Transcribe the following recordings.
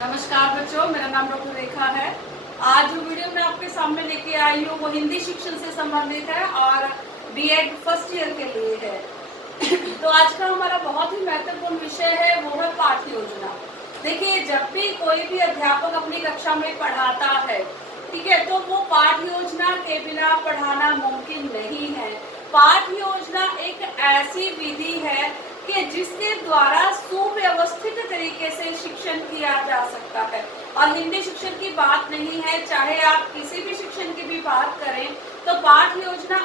नमस्कार बच्चों, मेरा नाम डॉक्टर रेखा है। आज जो वीडियो मैं आपके सामने लेके आई हूँ वो हिंदी शिक्षण से संबंधित है और बीएड फर्स्ट ईयर के लिए है। तो आज का हमारा बहुत ही महत्वपूर्ण विषय है, वो है पाठ्य योजना। देखिए, जब भी कोई भी अध्यापक अपनी कक्षा में पढ़ाता है, ठीक है, तो वो पाठ्य योजना के बिना पढ़ाना मुमकिन नहीं है। पाठ्य योजना एक ऐसी विधि है कि जिसके द्वारा सुव्यवस्थित तरीके से शिक्षण किया जा सकता है। और हिंदी शिक्षण की बात नहीं है, चाहे आप किसी भी शिक्षण की भी बात करें, तो पाठ्य योजना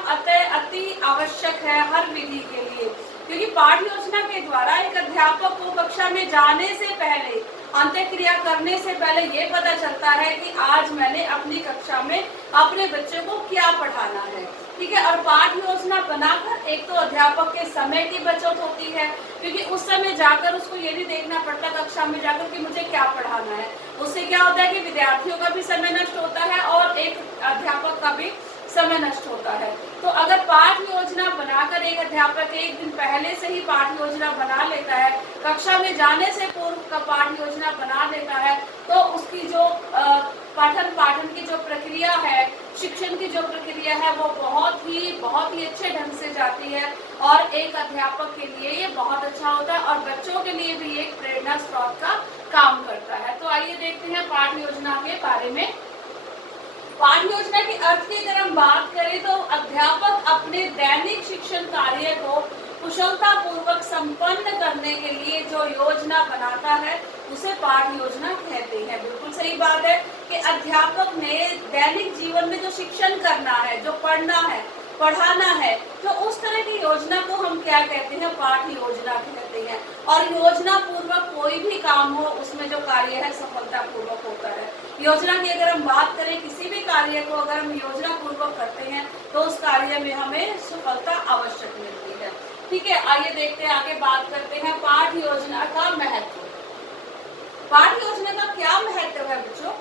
अति आवश्यक है हर विधि के लिए। क्योंकि पाठ्य योजना के द्वारा एक अध्यापक को कक्षा में जाने से पहले, अंत्यक्रिया करने से पहले ये पता चलता है कि आज मैंने अपनी कक्षा में अपने बच्चे को क्या पढ़ाना है, ठीक है। और पाठ्य योजना बनाकर एक तो अध्यापक के समय की बचत होती है, क्योंकि उस समय जाकर उसको ये नहीं देखना पड़ता कक्षा में जाकर कि मुझे क्या पढ़ाना है। उससे क्या होता है कि विद्यार्थियों का भी समय नष्ट होता है और एक अध्यापक का भी समय नष्ट होता है। तो अगर पाठ्य योजना बनाकर एक अध्यापक एक दिन पहले से ही पाठ्य योजना बना लेता है, कक्षा में जाने से पूर्व का पाठ्य योजना बना लेता है, तो उसकी जो पठन पाठन की जो प्रक्रिया है, शिक्षण की जो प्रक्रिया है, वो बहुत ही अच्छे ढंग से जाती है और एक अध्यापक के लिए ये बहुत अच्छा होता है और बच्चों के लिए भी एक प्रेरणा स्रोत का काम करता है। तो आइए देखते हैं पाठ्य योजना के बारे में। पाठ्य योजना के अर्थ की अगर हम बात करें तो अध्यापक अपने दैनिक शिक्षण कार्य को कुशलता पूर्वक संपन्न करने के लिए जो योजना बनाता है उसे पाठ्य योजना कहते हैं। बिल्कुल सही बात है कि अध्यापक ने दैनिक जीवन में जो शिक्षण करना है, जो पढ़ना है, पढ़ाना है, तो उस तरह की योजना को हम क्या कहते हैं? पाठ्य योजना कहते हैं। और योजना पूर्वक कोई भी काम हो उसमें जो कार्य है सफलता पूर्वक होता है। योजना की अगर हम बात करें, किसी भी कार्य को अगर हम योजना पूर्वक करते हैं तो उस कार्य में हमें सफलता आवश्यक मिलती है, ठीक है। आइए देखते हैं, आगे बात करते हैं पाठ्य योजना का महत्व। पाठ्य योजना का क्या महत्व है बच्चों?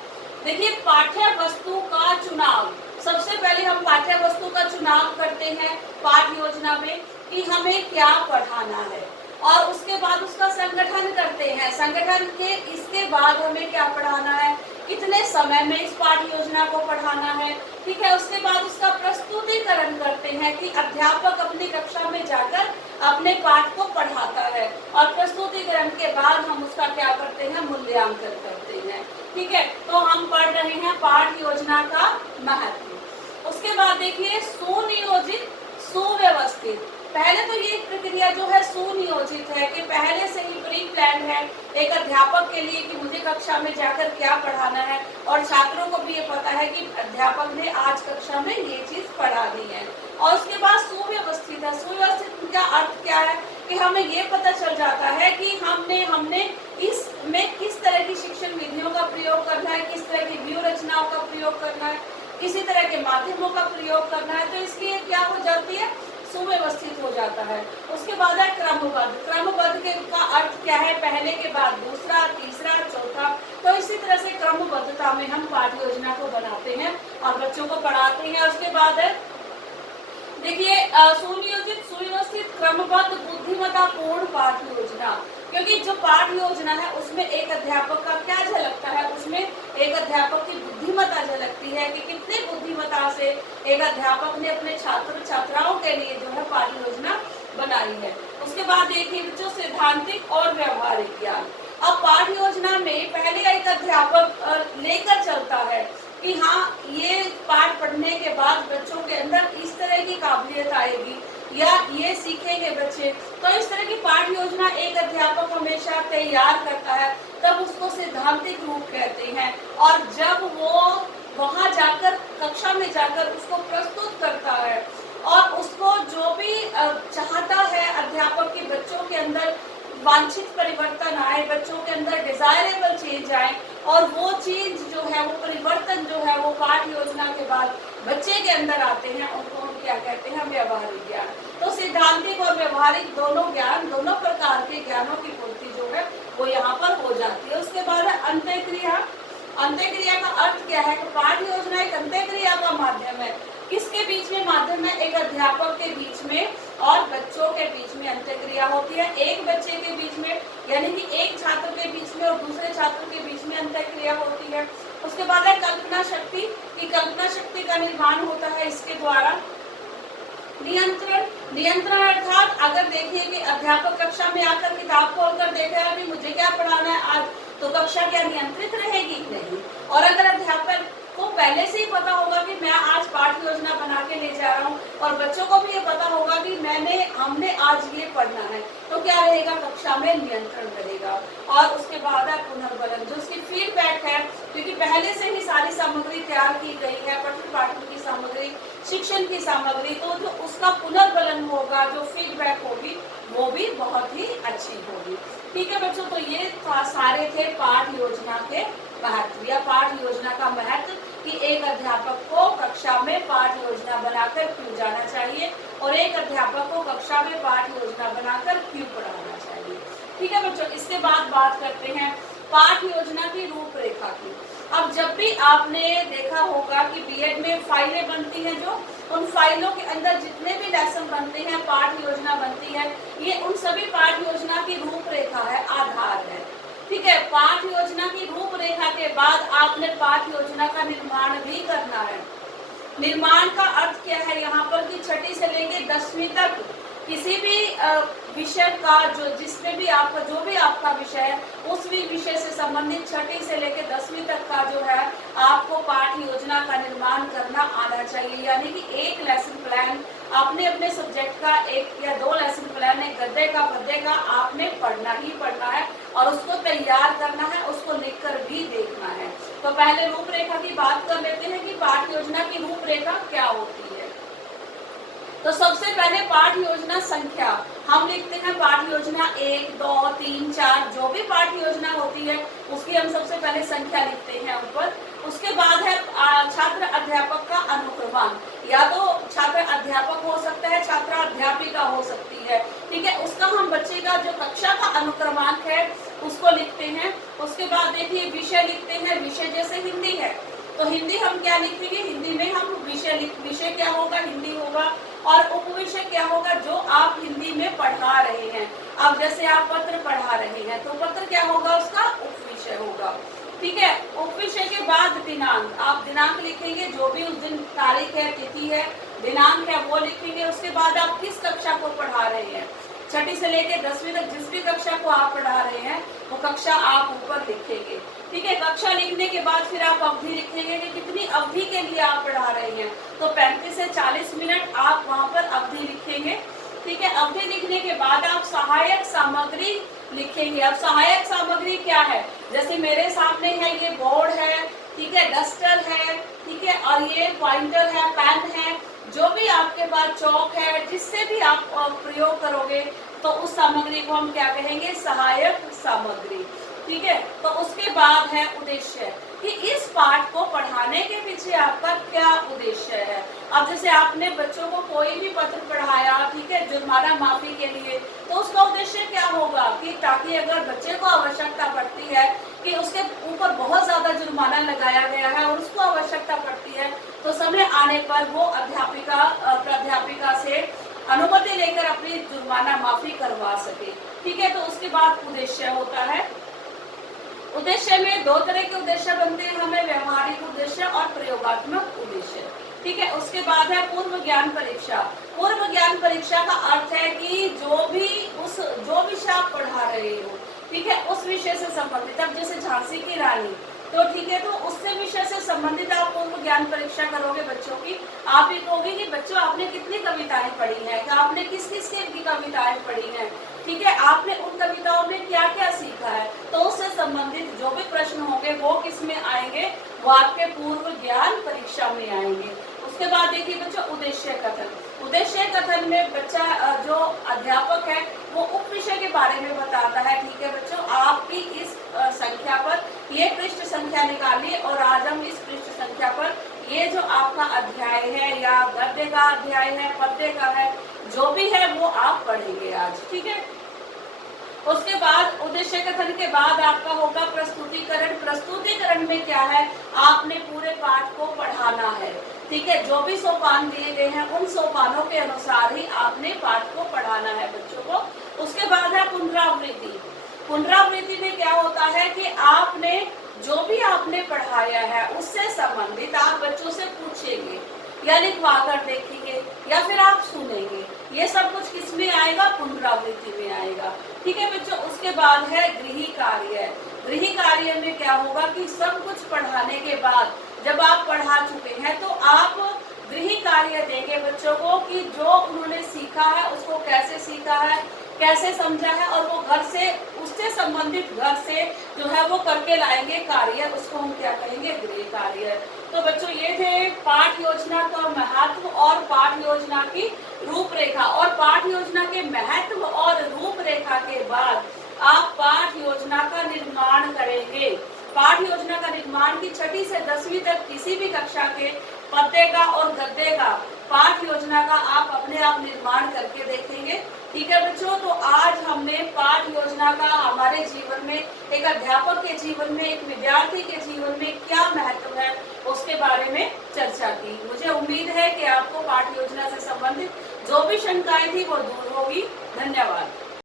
देखिए, पाठ्य वस्तु का चुनाव, सबसे पहले हम पाठ्य वस्तु का चुनाव करते हैं पाठ्य योजना में कि हमें क्या पढ़ाना है, और उसके बाद उसका संगठन करते हैं। संगठन के इसके बाद हमें क्या पढ़ाना है, कितने समय में इस पाठ्य योजना को पढ़ाना है, ठीक है। उसके बाद उसका प्रस्तुतिकरण करते हैं कि अध्यापक अपनी कक्षा में जाकर अपने पाठ को पढ़ाता है, और प्रस्तुतिकरण के बाद हम उसका क्या करते हैं? मूल्यांकन करते हैं, ठीक है। तो हम पढ़ रहे हैं पाठ्य योजना का महत्व। उसके बाद देखिए, सुनियोजित, सुव्यवस्थित। पहले तो ये प्रक्रिया जो है सुनियोजित है कि पहले से ही प्री प्लान है एक अध्यापक के लिए कि मुझे कक्षा में जाकर क्या पढ़ाना है, और छात्रों को भी ये पता है कि अध्यापक ने आज कक्षा में ये चीज पढ़ानी है। और उसके बाद सुव्यवस्थित है। सुव्यवस्थित का अर्थ क्या है कि हमें ये पता चल जाता है कि हमने इसमें किस तरह की शिक्षण विधियों का प्रयोग करना है, किस तरह की व्यूह रचनाओं का प्रयोग करना है, किसी तरह के माध्यमों का प्रयोग करना है। तो इसकी क्या हो जाती है? सुव्यवस्थित हो जाता है। उसके बाद है क्रमबद्ध। क्रमबद्ध के का अर्थ क्या है? पहले के बाद दूसरा, तीसरा, चौथा। तो इसी तरह से क्रमबद्धता में हम पाठ्य योजना को बनाते हैं और बच्चों को पढ़ाते हैं। उसके बाद है देखिए, सुनियोजित, सुव्यवस्थित, क्रमबद्ध, बुद्धिमत्तापूर्ण पाठ्य योजना। क्योंकि जो पाठ्य योजना है उसमें एक अध्यापक का क्या झलकता है? उसमें एक अध्यापक की बुद्धिमत्ता झलकती है कि कितनी बुद्धिमत्ता से एक अध्यापक ने अपने छात्र छात्राओं के लिए जो है पाठ्य योजना बनाई है। उसके बाद देखिए बच्चों, सैद्धांतिक और व्यवहारिक ज्ञान। अब पाठ्य योजना में पहले एक अध्यापक लेकर चलता है कि हाँ, ये पाठ पढ़ने के बाद बच्चों के अंदर इस तरह की काबिलियत आएगी या ये सीखेंगे बच्चे। तो इस तरह की पाठ्य योजना एक अध्यापक हमेशा तैयार करता है, तब उसको सैद्धांतिक रूप कहते हैं। और जब वो वहां जाकर कक्षा में जाकर उसको प्रस्तुत करता है और उसको जो भी चाहता है अध्यापक के बच्चों के अंदर वांछित परिवर्तन आए, बच्चों के अंदर डिजायरेबल चेंज आए, और वो चेंज जो है, वो परिवर्तन जो है, वो पाठ्य योजना के बाद बच्चे के अंदर आते हैं, उनको हम क्या कहते हैं? व्यवहारिक ज्ञान। तो सैद्धांतिक और व्यवहारिक दोनों ज्ञान, दोनों प्रकार के ज्ञानों की पूर्ति जो है वो यहाँ पर हो जाती है। उसके बाद है अंत्यक्रिया। अंत्यक्रिया का अर्थ क्या है? पाठ्य योजना एक अंत्यक्रिया का माध्यम है। किसके बीच में माध्यम है? एक अध्यापक के बीच में और बच्चों के बीच में अंत्यक्रिया होती है। एक बच्चे के बीच में यानी कि एक छात्र के बीच में और दूसरे छात्र के बीच में अंत्यक्रिया होती है। उसके बाद है कल्पना शक्ति, कि कल्पना शक्ति का निर्माण होता है इसके द्वारा। नियंत्रण, नियंत्रण अर्थात अगर देखिए कि अध्यापक कक्षा में आकर किताब खोलकर देखेगा कि मुझे क्या पढ़ाना है आज, तो कक्षा क्या नियंत्रित रहेगी? नहीं। और अगर अध्यापक को पहले से ही पता होगा कि मैं आज पाठ योजना बना के ले जा रहा हूँ और बच्चों को भी ये पता होगा कि हमने आज ये पढ़ना है, तो क्या रहेगा? कक्षा में नियंत्रण रहेगा। और उसके बाद है पुनर्बलन, जो उसकी फीडबैक है, क्योंकि पहले से ही सारी सामग्री तैयार की गई है, पठन पाठन की सामग्री, शिक्षण की सामग्री, तो जो उसका पुनर्बलन होगा, जो फीडबैक होगी, वो भी बहुत ही अच्छी होगी। ठीक है बच्चों, तो ये सारे थे पाठ योजना के महत्व या पाठ योजना का महत्व, कि एक अध्यापक को कक्षा में पाठ योजना बनाकर क्यों जाना चाहिए और एक अध्यापक को कक्षा में पाठ योजना बनाकर क्यों पढ़ाना चाहिए। ठीक है बच्चों, इसके बाद बात करते हैं पाठ योजना की रूपरेखा की। अब जब भी आपने देखा होगा कि बीएड में फाइलें बनती हैं, जो उन फाइलों के अंदर जितने भी लेसन बनते हैं, पाठ योजना बनती है, ये उन सभी पाठ योजना की रूपरेखा है, आधार है। ठीक है, पाठ योजना की रूपरेखा के बाद आपने पाठ योजना का निर्माण भी करना है। निर्माण का अर्थ क्या है यहाँ पर, कि छठी से लेकर 10वीं तक किसी भी विषय का जिसमें भी आपका जो भी आपका विषय है, उस भी विषय से संबंधित छठी से लेकर 10वीं तक का जो है आपको पाठ योजना का निर्माण करना आना चाहिए। यानी कि एक लेसन प्लान आपने अपने सब्जेक्ट का, एक या 2 लेसन प्लान, एक गद्य का पद्य का आपने पढ़ना ही पढ़ना है और उसको तैयार करना है, उसको लिखकर भी देखना है। तो पहले रूपरेखा की बात कर लेते हैं कि पाठ योजना की रूपरेखा क्या होती है। तो सबसे पहले पाठ योजना संख्या हम लिखते हैं, पाठ योजना 1, 2, 3, 4 जो भी पाठ योजना होती है उसकी हम सबसे पहले संख्या लिखते हैं ऊपर। उसके बाद है छात्र अध्यापक का अनुक्रमांक, या तो छात्र अध्यापक हो सकता है, छात्रा अध्यापिका हो सकती है। ठीक है, उसका हम बच्चे का जो कक्षा का अनुक्रमांक है उसको लिखते हैं। उसके बाद देखिए विषय लिखते हैं, विषय जैसे हिंदी है तो हिंदी हम क्या लिखेंगे, हिंदी में हम विषय क्या होगा, हिंदी होगा। और उपविषय क्या होगा, जो आप हिंदी में पढ़ा रहे हैं। अब जैसे आप पत्र पढ़ा रहे हैं तो पत्र क्या होगा, उसका उपविषय होगा। ठीक है, उपविषय के बाद दिनांक, आप दिनांक लिखेंगे, जो भी उस दिन तारीख है, तिथि है, दिनांक है, वो लिखेंगे। उसके बाद आप किस कक्षा को पढ़ा रहे हैं, छठी से लेकर 10वीं तक जिस भी कक्षा को आप पढ़ा रहे हैं वो कक्षा आप ऊपर लिखेंगे। ठीक है, कक्षा लिखने के बाद फिर आप अवधि लिखेंगे कि कितनी अवधि के लिए आप पढ़ा रहे हैं, तो 35 से 40 मिनट आप वहाँ पर अवधि लिखेंगे। ठीक है, अवधि लिखने के बाद आप सहायक सामग्री लिखेंगे। अब सहायक सामग्री क्या है, जैसे मेरे सामने है, ये बोर्ड है, ठीक है, डस्टर है, ठीक है, और ये पॉइंटर है, पेन है, जो भी आपके पास चौक है, जिससे भी आप प्रयोग करोगे तो उस सामग्री को हम क्या कहेंगे, सहायक सामग्री। ठीक है, तो उसके बाद है उद्देश्य, कि इस पाठ को पढ़ाने के पीछे आपका क्या उद्देश्य है। अब जैसे आपने बच्चों को कोई भी पत्र पढ़ाया, ठीक है, जुर्माना माफी के लिए, तो उसका उद्देश्य क्या होगा, कि ताकि अगर बच्चे को आवश्यकता पड़ती है कि उसके ऊपर बहुत ज्यादा जुर्माना लगाया गया है और उसको आवश्यकता पड़ती है, तो समय आने पर वो प्राध्यापिका से अनुमति लेकर अपनी जुर्माना माफी करवा सके। ठीक है, तो उसके बाद उद्देश्य होता है। उद्देश्य में 2 तरह के उद्देश्य बनते हैं हमें, व्यवहारिक उद्देश्य और प्रयोगात्मक उद्देश्य। ठीक है, उसके बाद है पूर्व ज्ञान परीक्षा। पूर्व ज्ञान परीक्षा का अर्थ है कि जो विषय आप पढ़ा रहे हो, ठीक है, उस विषय से संबंधित, अब जैसे झांसी की रानी, तो ठीक है, तो उससे विषय से संबंधित आप पूर्व ज्ञान परीक्षा करोगे बच्चों की। आप ये कहोगे कि बच्चों आपने कितनी कविताएं पढ़ी हैं, कि आपने किस किस की कविताएं पढ़ी हैं, ठीक है, आपने उन कविताओं में क्या क्या सीखा है, तो उससे संबंधित जो भी प्रश्न होंगे वो किस में आएंगे, वो आपके पूर्व ज्ञान परीक्षा में आएंगे। उसके बाद देखिए बच्चों उद्देश्य कथन। उद्देश्य कथन में बच्चा जो अध्यापक है वो उप विषय के बारे में बताता है। ठीक है बच्चों, आपकी इस संख्या पर ये पृष्ठ संख्या निकालिए और आज हम इस पृष्ठ संख्या पर ये जो आपका अध्याय है या गद्य का अध्याय है, पद्य का है, जो भी है वो आप पढ़ेंगे आज। ठीक है, उसके बाद उद्देश्य कथन के बाद आपका होगा प्रस्तुतिकरण। प्रस्तुतिकरण में क्या है, आपने पूरे पाठ को पढ़ाना है। ठीक है, जो भी सोपान दिए गए हैं उन सोपानों के अनुसार ही आपने पाठ को पढ़ाना है बच्चों को। उसके बाद है पुनरावृत्ति। पुनरावृत्ति में क्या होता है कि आपने जो भी आपने पढ़ाया है उससे संबंधित आप बच्चों से पूछेंगे या लिखवा कर देखेंगे या फिर आप सुनेंगे। ये सब कुछ किस में आएगा? पुनरावृत्ति में आएगा। ठीक है बच्चों, उसके बाद है गृह कार्य। गृह कार्य में क्या होगा कि सब कुछ पढ़ाने के बाद जब आप पढ़ा चुके हैं तो आप गृह कार्य देंगे बच्चों को कि जो उन्होंने सीखा है उसको कैसे सीखा है, कैसे समझा है, और वो घर से उससे संबंधित घर से जो है वो करके लाएंगे कार्य, उसको हम क्या कहेंगे? गृह कार्य। तो बच्चों ये थे पाठ योजना का महत्व और पाठ योजना की रूपरेखा। और पाठ योजना के महत्व और रूपरेखा के बाद आप पाठ योजना का निर्माण करेंगे। पाठ योजना का निर्माण की 6ठी से 10वीं तक किसी भी कक्षा के पद्य का और गद्य का पाठ योजना का आप अपने आप निर्माण करके देखेंगे। ठीक है बच्चों, तो आज हमने पाठ योजना का हमारे जीवन में, एक अध्यापक के जीवन में, एक विद्यार्थी के जीवन में क्या महत्व है उसके बारे में चर्चा की। मुझे उम्मीद है कि आपको पाठ योजना से संबंधित जो भी शंकाएं थी वो दूर होगी। धन्यवाद।